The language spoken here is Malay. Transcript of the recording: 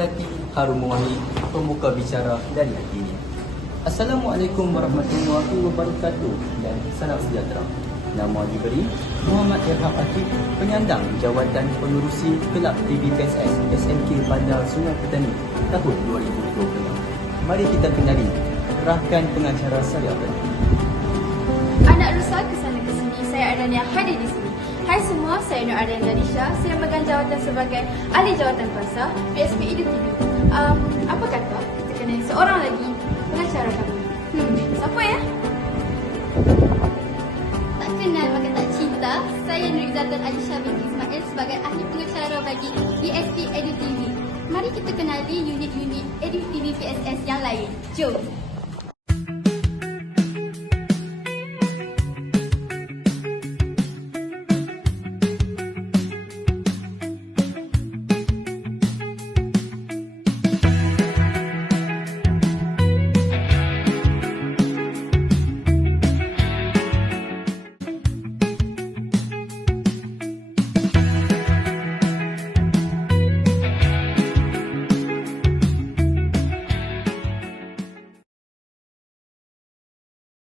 melati, harum mewangi, pembuka bicara dari hatinya. Assalamualaikum warahmatullahi wabarakatuh dan salam sejahtera. Nama diberi Muhammad Irham Akib, penyandang jawatan pengurusi Kelab PBPSS SMK Bandar Sungai Petani tahun 2020. Mari kita kenali rakan pengacara saya tadi. Anak rusa kesana kesini, saya Adania hadir di sini. Hai semua, saya Nur Aryan Danisha. Saya memegang jawatan sebagai ahli jawatan kuasa PSP Edu TV. Apa kata kita kenali seorang lagi pengacara kami? Siapa ya? Tak kenal maka tak cinta. Saya Nur Izzatun Alisha binti Ismail sebagai ahli pengacara bagi PSP Edu TV. Mari kita kenali unit-unit Edu TV PSS yang lain. Jom!